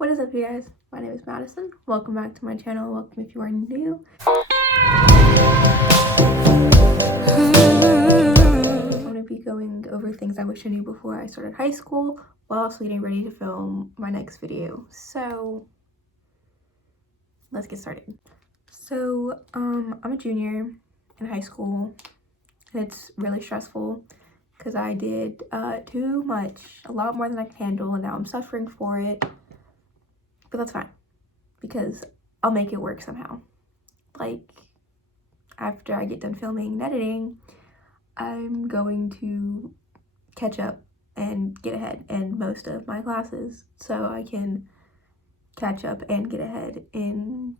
What is up, you guys? My name is Madison. Welcome back to my channel. Welcome if you are new. I'm going to be going over things I wish I knew before I started high school while also getting ready to film my next video. So let's get started. So I'm a junior in high school and it's really stressful because I did too much, a lot more than I can handle, and now I'm suffering for it. But that's fine, because I'll make it work somehow. Like, after I get done filming and editing, I'm going to catch up and get ahead in most of my classes so I can catch up and get ahead in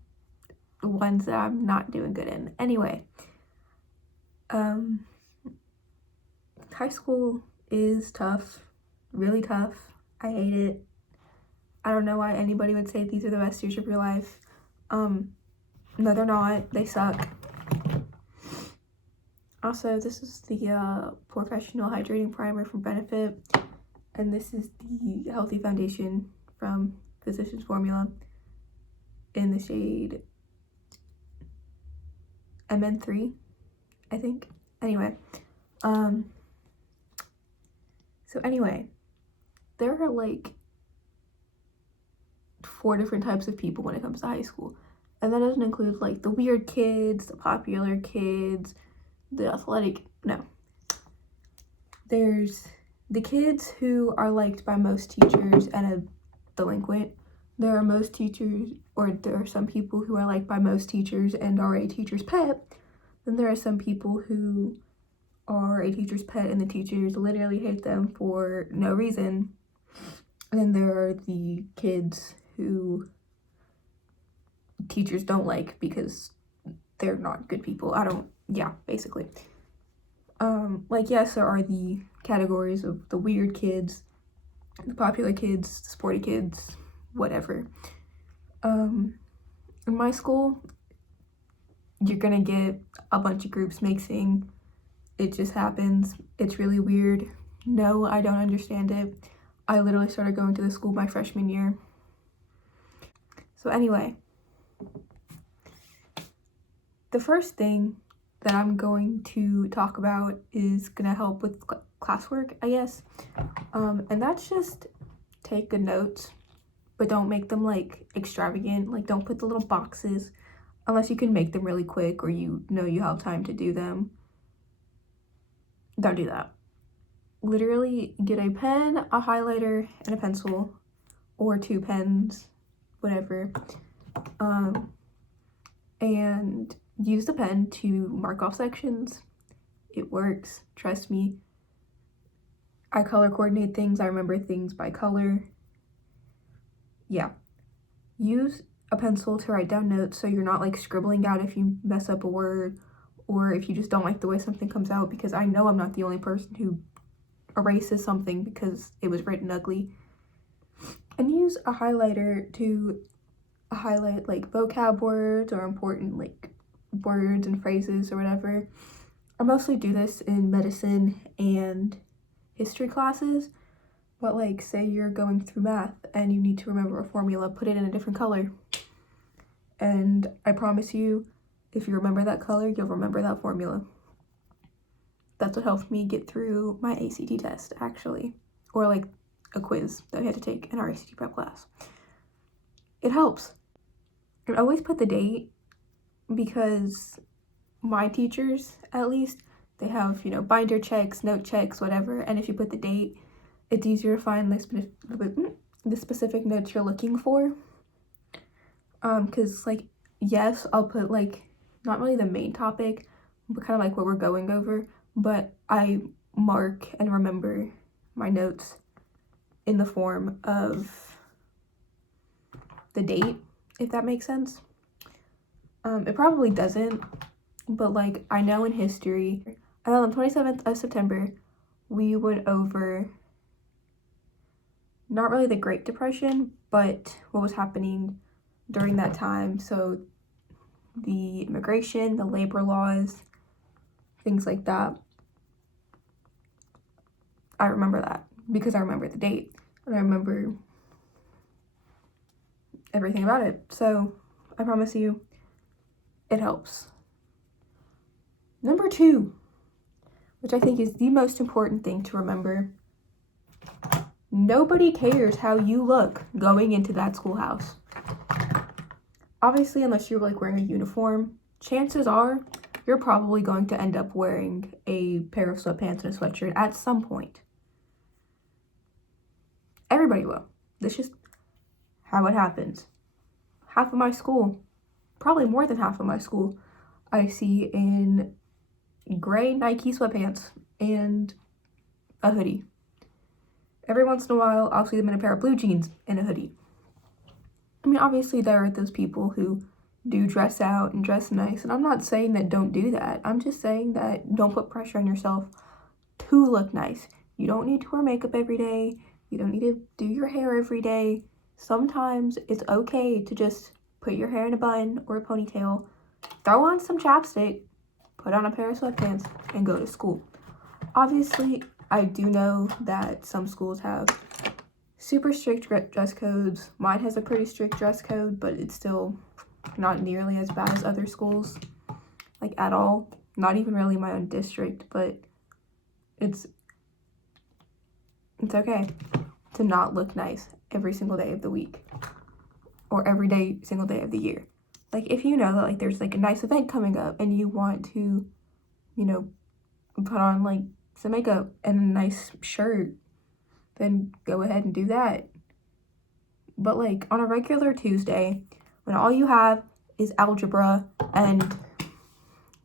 the ones that I'm not doing good in. Anyway, high school is tough, really tough. I hate it. I don't know why anybody would say these are the best years of your life. No, they're not. They suck. Also, this is the Professional Hydrating Primer from Benefit, and this is the Healthy Foundation from Physicians Formula in the shade MN3, I think. Anyway, there are like 4 different types of people when it comes to high school, and that doesn't include like the weird kids, the popular kids, the athletic. No, there's the kids who are liked by most teachers and a delinquent. There are most teachers, or there are some people who are liked by most teachers and are a teacher's pet. Then there are some people who are a teacher's pet and the teachers literally hate them for no reason. And then there are the kids who teachers don't like because they're not good people. Basically. Yes, there are the categories of the weird kids, the popular kids, the sporty kids, whatever. In my school, you're gonna get a bunch of groups mixing. It just happens. It's really weird. No, I don't understand it. I literally started going to the school my freshman year. So anyway, the first thing that I'm going to talk about is gonna help with classwork, I guess. And that's just take good notes, but don't make them like extravagant. Like, don't put the little boxes unless you can make them really quick or you know you have time to do them. Don't do that. Literally get a pen, a highlighter, and a pencil, or 2 pens, whatever. And use the pen to mark off sections. It works, trust me. I color coordinate things. I remember things by color. Yeah. Use a pencil to write down notes so you're not like scribbling out if you mess up a word or if you just don't like the way something comes out, because I know I'm not the only person who erases something because it was written ugly. And use a highlighter to highlight like vocab words or important like words and phrases or whatever. I mostly do this in medicine and history classes, but like say you're going through math and you need to remember a formula, put it in a different color. And I promise you, if you remember that color, you'll remember that formula. That's what helped me get through my ACT test, actually, or like a quiz that we had to take in our ACT prep class. It helps. And always put the date, because my teachers, at least, they have, binder checks, note checks, whatever, and if you put the date, it's easier to find the specific notes you're looking for. Because, like, yes, I'll put, like, not really the main topic, but kind of like what we're going over, but I mark and remember my notes in the form of the date, if that makes sense. It probably doesn't, but like I know in history, on the 27th of September, we went over not really the Great Depression, but what was happening during that time. So the immigration, the labor laws, things like that. I remember that because I remember the date, and I remember everything about it. So I promise you, it helps. Number 2, which I think is the most important thing to remember. Nobody cares how you look going into that schoolhouse. Obviously, unless you're like wearing a uniform, chances are you're probably going to end up wearing a pair of sweatpants and a sweatshirt at some point. Everybody will. That's just how it happens. Half of my school, probably more than half of my school, I see in gray Nike sweatpants and a hoodie. Every once in a while, I'll see them in a pair of blue jeans and a hoodie. I mean, obviously, there are those people who do dress out and dress nice, and I'm not saying that don't do that. I'm just saying that don't put pressure on yourself to look nice. You don't need to wear makeup every day. You don't need to do your hair every day. Sometimes it's okay to just put your hair in a bun or a ponytail, throw on some chapstick, put on a pair of sweatpants, and go to school. Obviously, I do know that some schools have super strict dress codes. Mine has a pretty strict dress code, but it's still not nearly as bad as other schools, like at all. Not even really my own district, but it's okay to not look nice every single day of the week or every single day of the year. Like, if you know that like there's like a nice event coming up and you want to, you know, put on like some makeup and a nice shirt, then go ahead and do that. But like on a regular Tuesday, when all you have is algebra and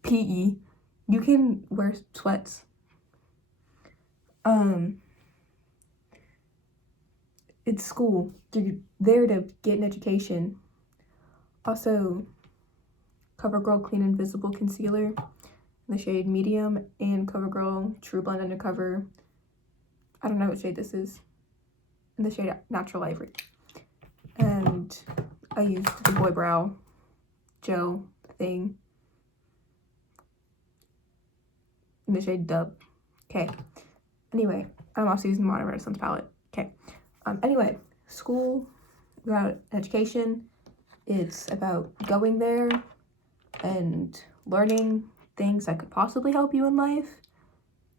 PE, you can wear sweats. It's school. You're there to get an education. Also, CoverGirl Clean Invisible Concealer in the shade Medium and CoverGirl True Blend Undercover. I don't know what shade this is. In the shade Natural Ivory. And I used the Boy Brow gel thing in the shade Dub. Okay. Anyway, I'm also using Modern Renaissance palette. Okay. Anyway, school, about education. It's about going there and learning things that could possibly help you in life.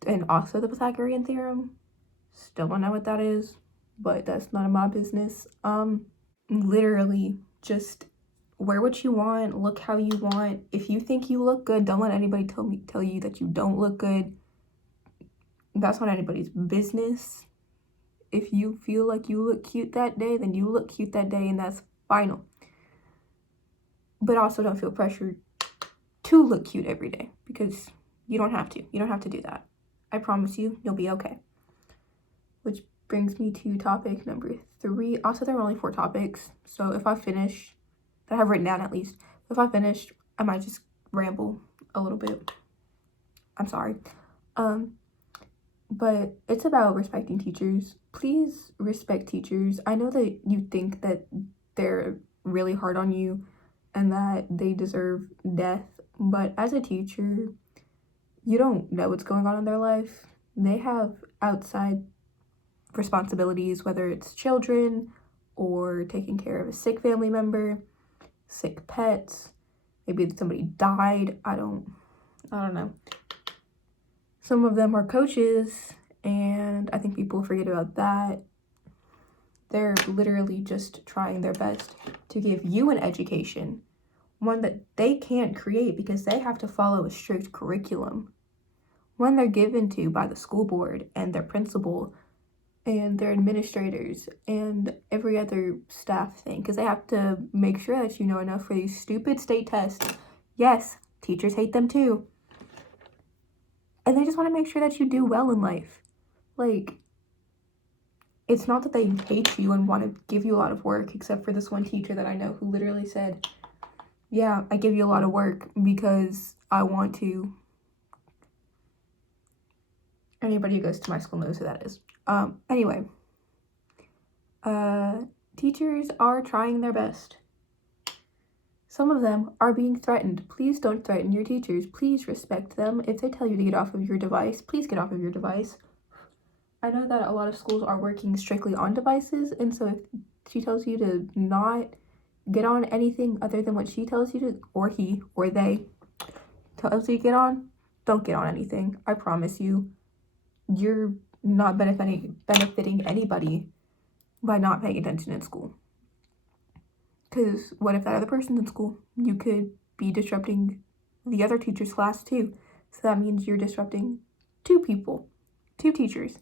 And also the Pythagorean theorem. Still don't know what that is, but that's none of my business. Literally just wear what you want, look how you want. If you think you look good, don't let anybody tell you that you don't look good. That's not anybody's business. If you feel like you look cute that day, then you look cute that day, and that's final. But also don't feel pressured to look cute every day, because you don't have to. You don't have to do that. I promise you, you'll be okay. Which brings me to topic number 3. Also, there are only 4 topics, so if I finish, that I have written down at least, if I finish, I might just ramble a little bit. I'm sorry. But it's about respecting teachers. Please respect teachers. I know that you think that they're really hard on you and that they deserve death, but as a teacher, you don't know what's going on in their life. They have outside responsibilities, whether it's children or taking care of a sick family member, sick pets, maybe somebody died. I don't know. Some of them are coaches, and I think people forget about that. They're literally just trying their best to give you an education, one that they can't create because they have to follow a strict curriculum, one they're given to by the school board and their principal and their administrators and every other staff thing, because they have to make sure that you know enough for these stupid state tests. Yes, teachers hate them too. And they just want to make sure that you do well in life. Like, it's not that they hate you and want to give you a lot of work, except for this one teacher that I know who literally said, yeah, I give you a lot of work because I want to. Anybody who goes to my school knows who that is. Anyway, teachers are trying their best. Some of them are being threatened. Please don't threaten your teachers. Please respect them. If they tell you to get off of your device, please get off of your device. I know that a lot of schools are working strictly on devices, and so if she tells you to not get on anything other than what she tells you to, or he or they tells you to get on, don't get on anything. I promise you, you're not benefiting anybody by not paying attention in school. Because what if that other person's in school? You could be disrupting the other teacher's class too. So that means you're disrupting two teachers,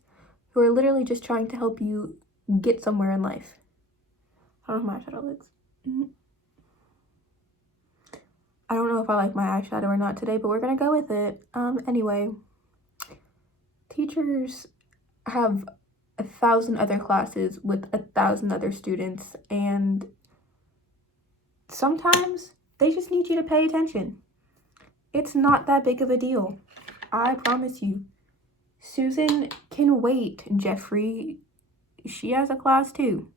who are literally just trying to help you get somewhere in life. I don't know how my eyeshadow looks. I don't know if I like my eyeshadow or not today, but we're gonna go with it. Anyway, teachers have 1,000 other classes with 1,000 other students, and sometimes they just need you to pay attention. It's not that big of a deal. I promise you. Susan can wait. Jeffrey, she has a class too.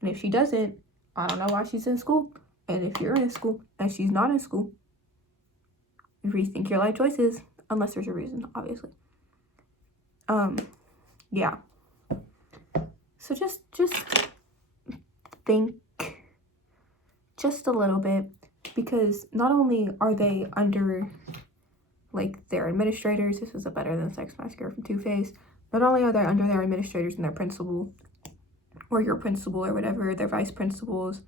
And if she doesn't, I don't know why she's in school. And if you're in school and she's not in school, rethink your life choices. Unless there's a reason, obviously. Yeah. So just think just a little bit, because not only are they under, like, their administrators, this is a Better Than Sex mascara from Too Faced, not only are they under their administrators and their principal, or your principal or whatever, their vice principals,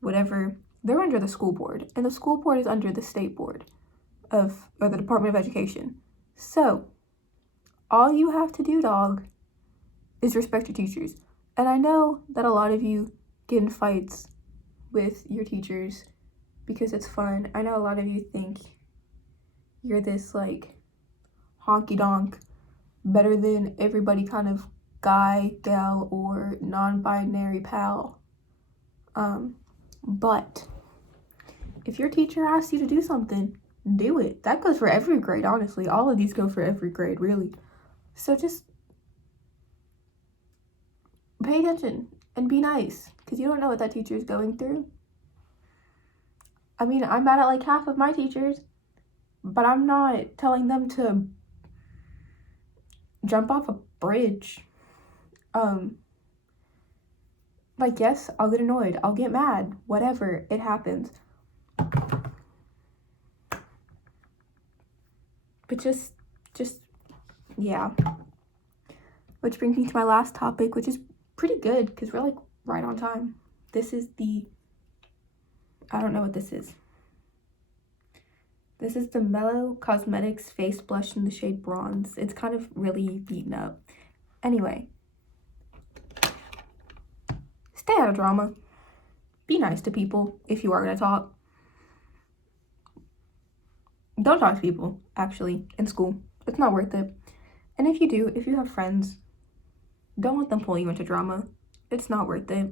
whatever, they're under the school board, and the school board is under the state board or the Department of Education. So, all you have to do, dog, is respect your teachers. And I know that a lot of you get in fights with your teachers because it's fun. I know a lot of you think you're this, like, honky-donk, better than everybody kind of guy, gal, or non-binary pal. But if your teacher asks you to do something, do it. That goes for every grade, honestly. All of these go for every grade, really. So just pay attention and be nice, because you don't know what that teacher is going through. I mean, I'm mad at like half of my teachers, but I'm not telling them to jump off a bridge. Like, yes, I'll get annoyed. I'll get mad. Whatever. It happens. But just, yeah. Which brings me to my last topic, which is pretty good, because we're, like, right on time. This is I don't know what this is. This is the Mellow Cosmetics Face Blush in the shade Bronze. It's kind of really beaten up. Anyway. Stay out of drama. Be nice to people if you are going to talk. Don't talk to people, actually, in school. It's not worth it. And if you have friends, don't let them pull you into drama. It's not worth it.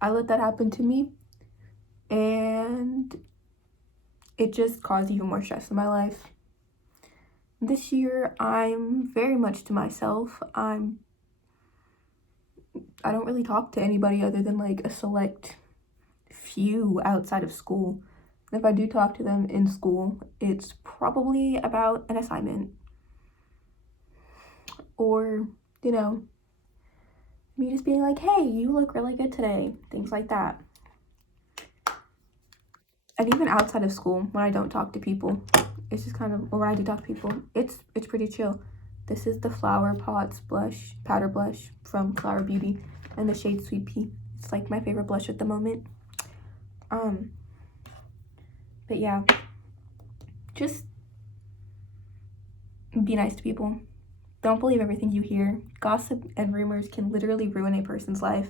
I let that happen to me, and it just caused even more stress in my life. This year, I'm very much to myself. I don't really talk to anybody other than, like, a select few outside of school. And if I do talk to them in school, it's probably about an assignment. Or, me just being like, hey, you look really good today. Things like that. And even outside of school, when I don't talk to people, it's just kind of, or when I do talk to people, it's pretty chill. This is the Flower Pots powder blush from Flower Beauty, and the shade Sweet Pea. It's like my favorite blush at the moment. But yeah, just be nice to people. Don't believe everything you hear. Gossip and rumors can literally ruin a person's life.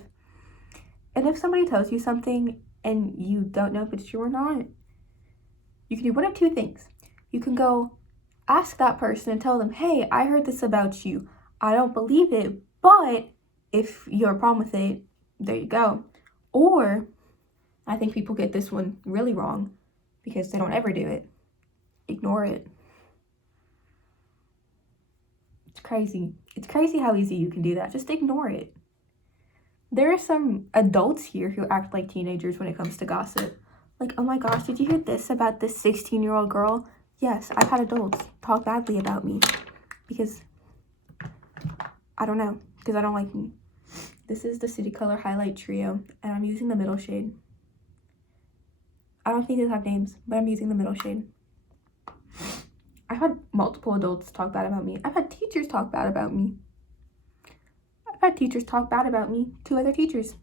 And if somebody tells you something and you don't know if it's true or not, you can do one of two things. You can go ask that person and tell them, hey, I heard this about you. I don't believe it, but if you have a problem with it, there you go. Or, I think people get this one really wrong because they don't ever do it. Ignore it. It's crazy. It's crazy how easy you can do that. Just ignore it. There are some adults here who act like teenagers when it comes to gossip. Like, oh my gosh, did you hear this about this 16-year-old girl? Yes, I've had adults talk badly about me because, I don't know, because I don't like me. This is the City Color Highlight Trio, and I'm using the middle shade. I don't think these have names, but I'm using the middle shade. I've had multiple adults talk bad about me. I've had teachers talk bad about me. I've had teachers talk bad about me to other teachers.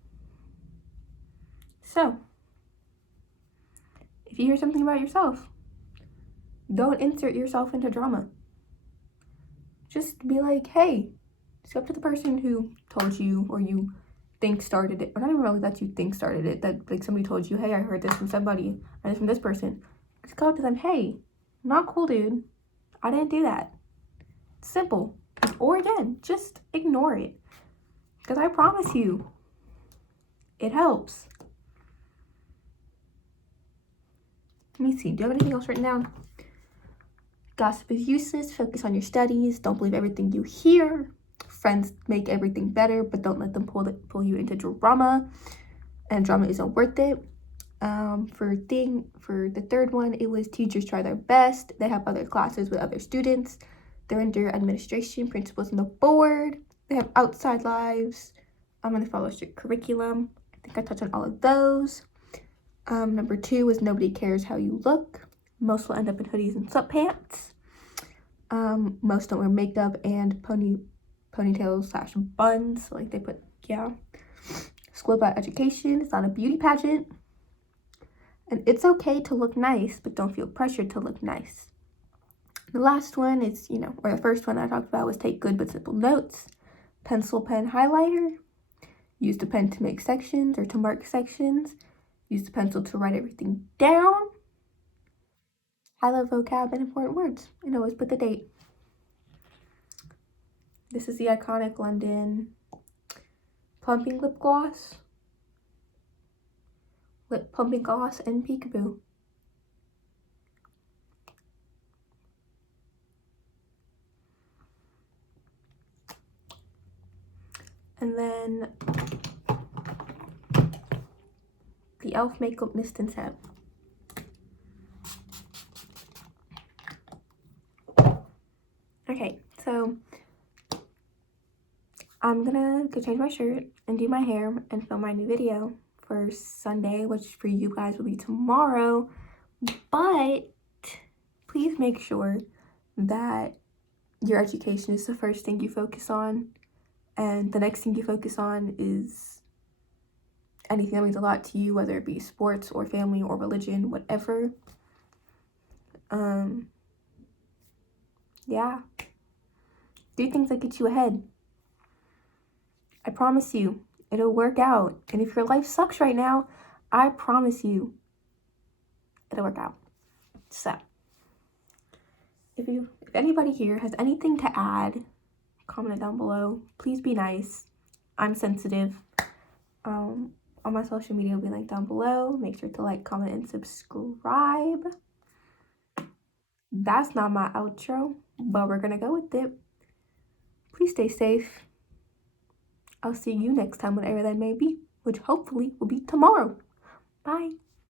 So, if you hear something about yourself, don't insert yourself into drama. Just be like, hey, just go up to the person who told you or you think started it, or not even really that you think started it, that like somebody told you, hey, I heard this from somebody, or from this person. Just go up to them, hey, not cool, dude. I didn't do that. Simple. Or again, just ignore it. Because I promise you, it helps. Let me see. Do you have anything else written down? Gossip is useless. Focus on your studies. Don't believe everything you hear. Friends make everything better, but don't let them pull you into drama. And drama isn't worth it. For the third one, it was teachers try their best. They have other classes with other students. They're under administration, principals, and the board. They have outside lives. I'm going to follow strict curriculum. I think I touched on all of those. Number 2 is nobody cares how you look. Most will end up in hoodies and sweatpants. Most don't wear makeup and ponytails / buns. Like they put, yeah. School about education. It's not a beauty pageant. And it's okay to look nice, but don't feel pressured to look nice. The last one is, or the first one I talked about was take good but simple notes. Pencil, pen, highlighter. Use the pen to make sections or to mark sections. Use the pencil to write everything down. Highlight vocab and important words. And always put the date. This is the iconic London plumping lip gloss. Lip plumping gloss and peekaboo. And then the e.l.f. makeup mist and set. Okay, so I'm gonna go change my shirt and do my hair and film my new video for Sunday, which for you guys will be tomorrow. But please make sure that your education is the first thing you focus on, and the next thing you focus on is anything that means a lot to you, whether it be sports or family or religion, whatever. Yeah. Do things that get you ahead. I promise you, it'll work out. And if your life sucks right now, I promise you, it'll work out. So, if anybody here has anything to add, comment it down below. Please be nice. I'm sensitive. On my social media will be linked down below. Make sure to like, comment, and subscribe. That's not my outro, but we're gonna go with it. Please stay safe. I'll see you next time, whenever that may be, which hopefully will be tomorrow. Bye.